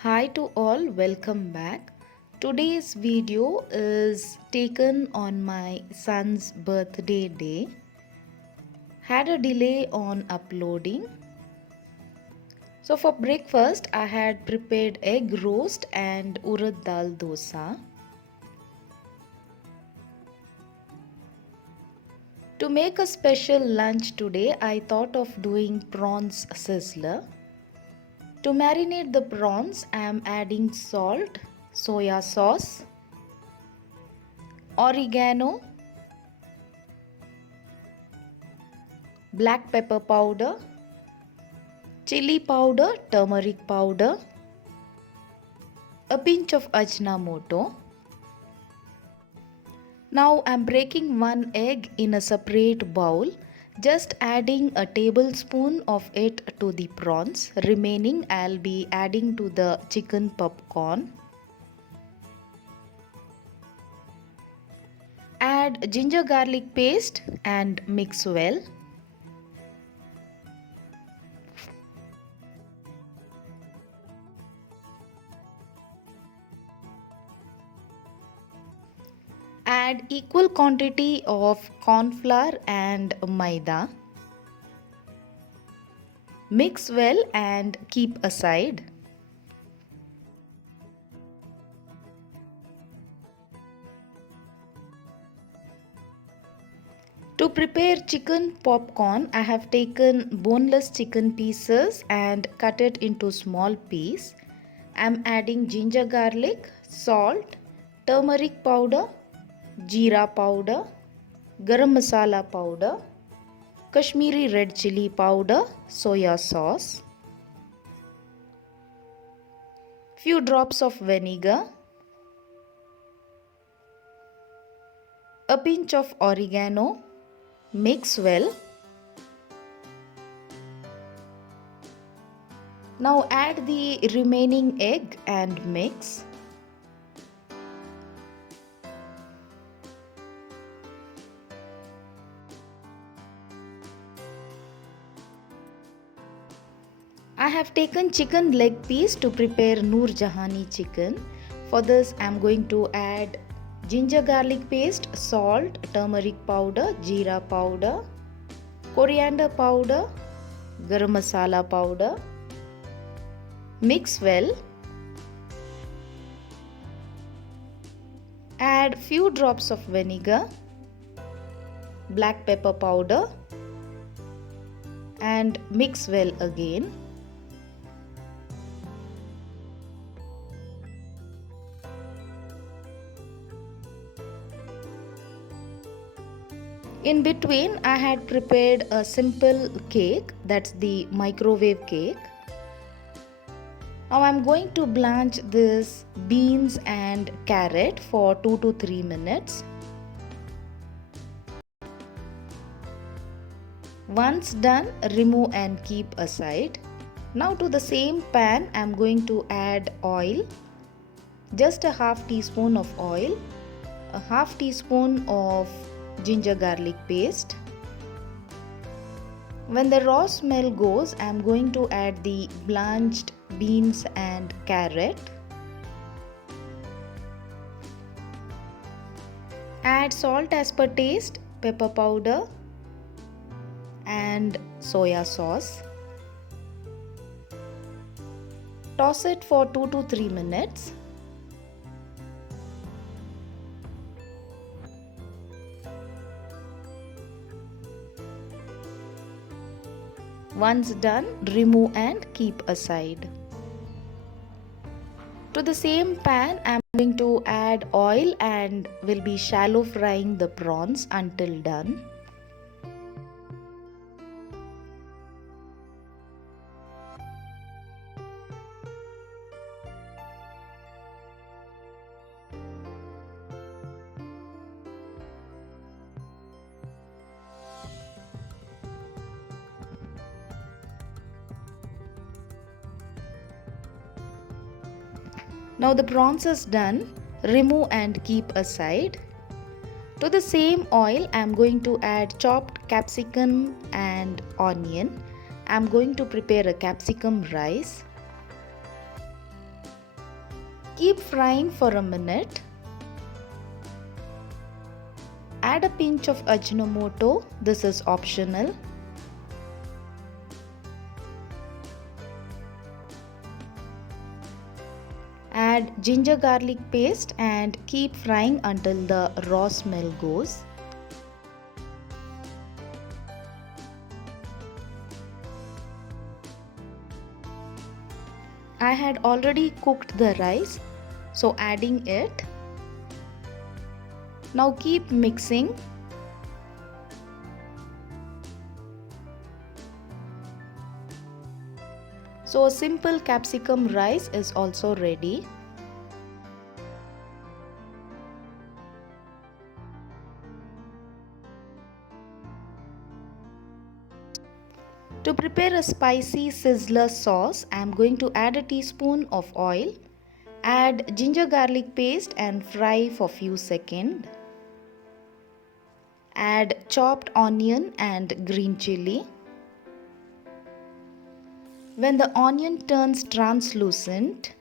Hi to all, welcome back. Today's video is taken on my son's birthday day. Had a delay on uploading. So for breakfast, I had prepared egg roast and urad dal dosa. To make a special lunch today, I thought of doing prawns sizzler. To marinate the prawns, I am adding salt, soya sauce, oregano, black pepper powder, chili powder, turmeric powder, a pinch of ajnamoto. Now I'm breaking one egg in a separate bowl, just adding a tablespoon of it to the prawns. Remaining I'll be adding to the chicken popcorn. Add ginger garlic paste and mix well. Add equal quantity of corn flour and maida. Mix well and keep aside. To prepare chicken popcorn, I have taken boneless chicken pieces and cut it into small pieces. I am adding ginger garlic, salt, turmeric powder, jeera powder, garam masala powder, Kashmiri red chili powder, soya sauce, few drops of vinegar, a pinch of oregano. Mix well. Now add the remaining egg and mix. I have taken chicken leg piece to prepare Noor Jahani chicken. For this I am going to add ginger garlic paste, salt, turmeric powder, jeera powder, coriander powder, garam masala powder. Mix well. Add few drops of vinegar, black pepper powder and mix well again. In between, I had prepared a simple cake, that's the microwave cake. Now I'm going to blanch this beans and carrot for 2 to 3 minutes. Once done, remove and keep aside. Now to the same pan, I'm going to add oil, just a half teaspoon of oil, a half teaspoon of ginger garlic paste. When the raw smell goes, I am going to add the blanched beans and carrot. Add salt as per taste, pepper powder and soya sauce. Toss it for 2 to 3 minutes. Once done, remove and keep aside. To the same pan, I am going to add oil and will be shallow frying the prawns until done. Now the prawns is done, remove and keep aside. To the same oil, I am going to add chopped capsicum and onion. I am going to prepare a capsicum rice. Keep frying for a minute. Add a pinch of Ajinomoto, this is optional. Add ginger garlic paste and keep frying until the raw smell goes. I had already cooked the rice, so adding it. Now keep mixing. So a simple capsicum rice is also ready. To prepare a spicy sizzler sauce, I am going to add a teaspoon of oil. Add ginger garlic paste and fry for few seconds. Add chopped onion and green chili. When the onion turns translucent,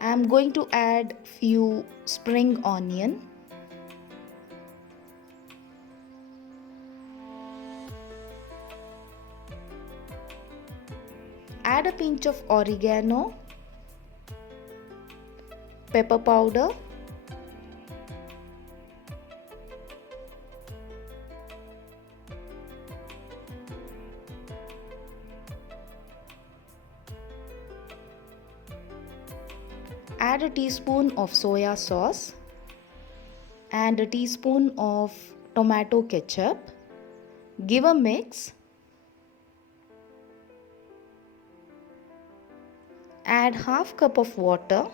I am going to add few spring onion. Add a pinch of oregano, pepper powder, add a teaspoon of soya sauce and a teaspoon of tomato ketchup. Give a mix. Add half cup of water.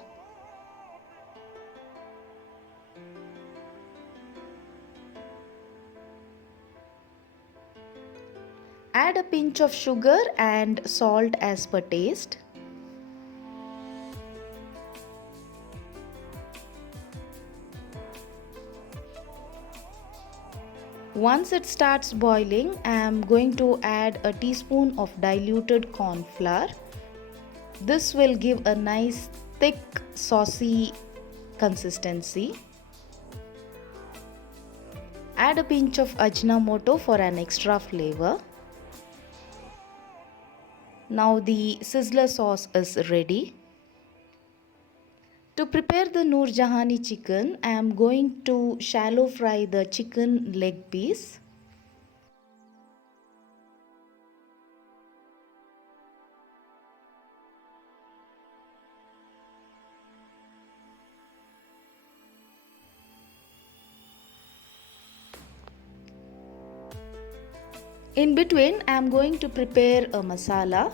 Add a pinch of sugar and salt as per taste. Once it starts boiling, I am going to add a teaspoon of diluted corn flour. This will give a nice thick saucy consistency. Add a pinch of Ajinomoto for an extra flavor. Now the sizzler sauce is ready. To prepare the Noor Jahani chicken, I am going to shallow fry the chicken leg piece. In between, I am going to prepare a masala.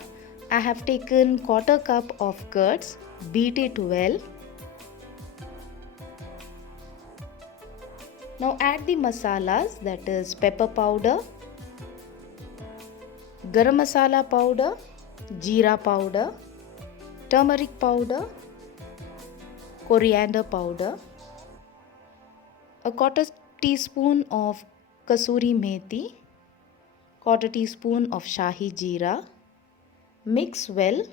I have taken quarter cup of curds, beat it well. Now add the masalas, that is pepper powder, garam masala powder, jeera powder, turmeric powder, coriander powder, a quarter teaspoon of kasuri methi, quarter teaspoon of shahi jeera. Mix well.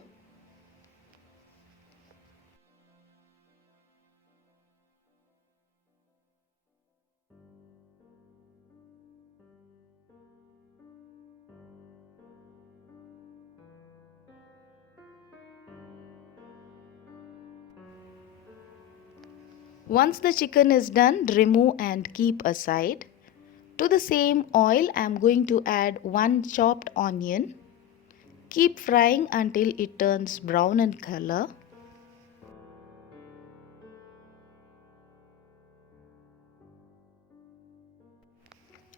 Once the chicken is done, remove and keep aside. To the same oil, I am going to add one chopped onion. Keep frying until it turns brown in color.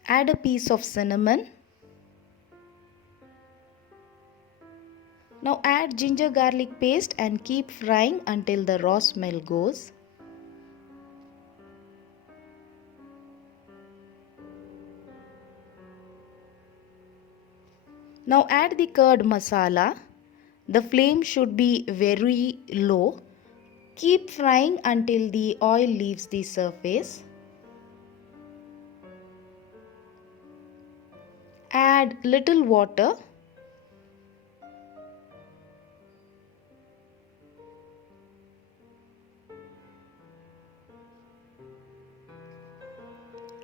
Add a piece of cinnamon. Now add ginger garlic paste and keep frying until the raw smell goes. Now add the curd masala. The flame should be very low. Keep frying until the oil leaves the surface. Add little water.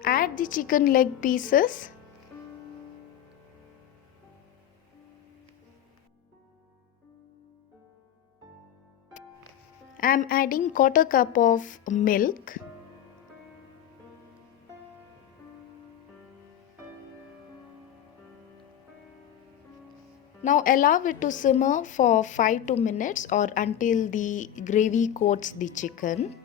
Add the chicken leg pieces. I am adding quarter cup of milk. Now allow it to simmer for 5 to minutes or until the gravy coats the chicken.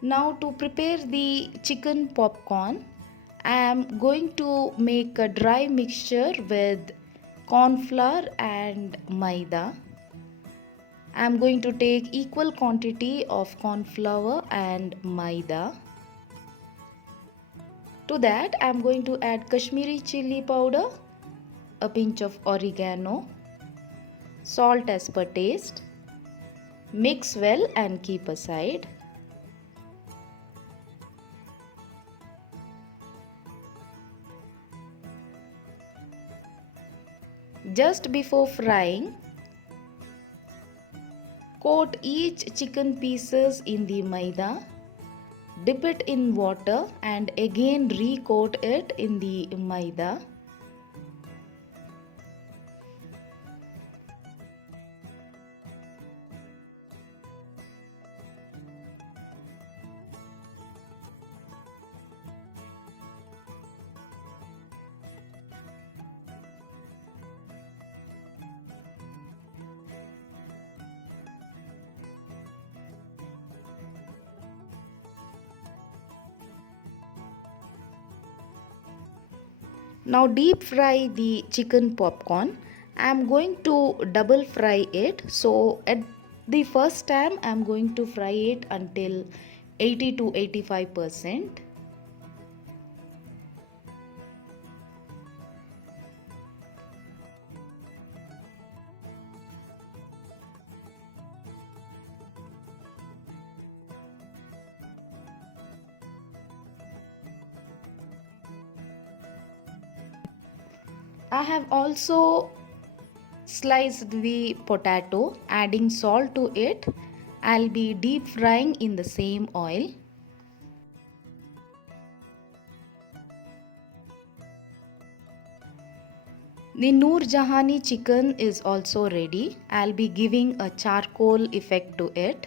Now to prepare the chicken popcorn, I am going to make a dry mixture with corn flour and maida. I am going to take equal quantity of corn flour and maida. To that I am going to add Kashmiri chili powder, a pinch of oregano, salt as per taste. Mix well and keep aside. Just before frying, coat each chicken pieces in the maida, dip it in water and again recoat it in the maida. Now deep fry the chicken popcorn. I am going to double fry it. So at the first time I am going to fry it until 80 to 85%. I have also sliced the potato, adding salt to it. I'll be deep frying in the same oil. The Noor Jahani chicken is also ready. I'll be giving a charcoal effect to it.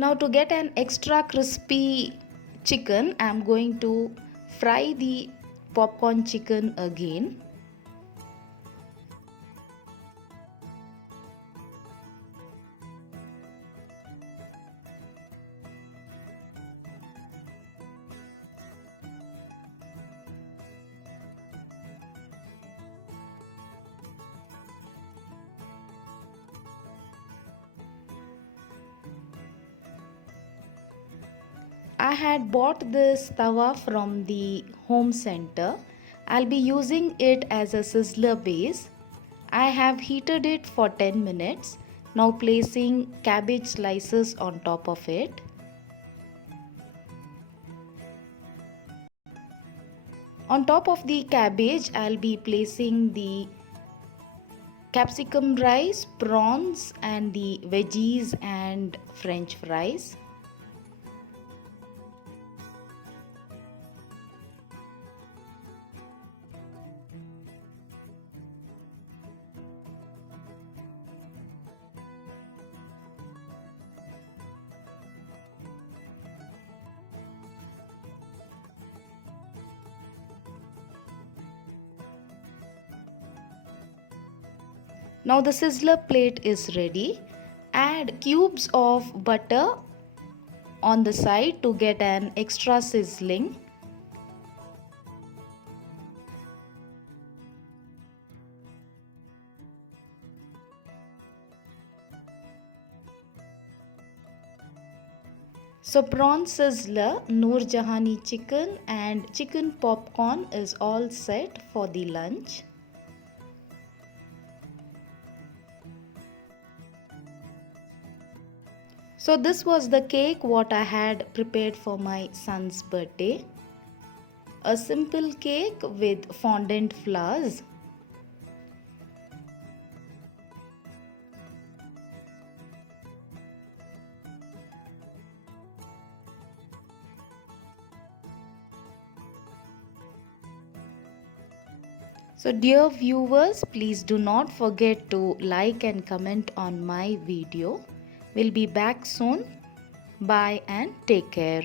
Now to get an extra crispy chicken, I am going to fry the popcorn chicken again. I had bought this tawa from the home center. I'll be using it as a sizzler base. I have heated it for 10 minutes. Now placing cabbage slices on top of it. On top of the cabbage, I'll be placing the capsicum rice, prawns and the veggies and french fries. Now the sizzler plate is ready. Add cubes of butter on the side to get an extra sizzling. So prawn sizzler, Noor Jahani chicken and chicken popcorn is all set for the lunch. So this was the cake what I had prepared for my son's birthday. A simple cake with fondant flowers. So dear viewers, please do not forget to like and comment on my video. We'll be back soon. Bye and take care.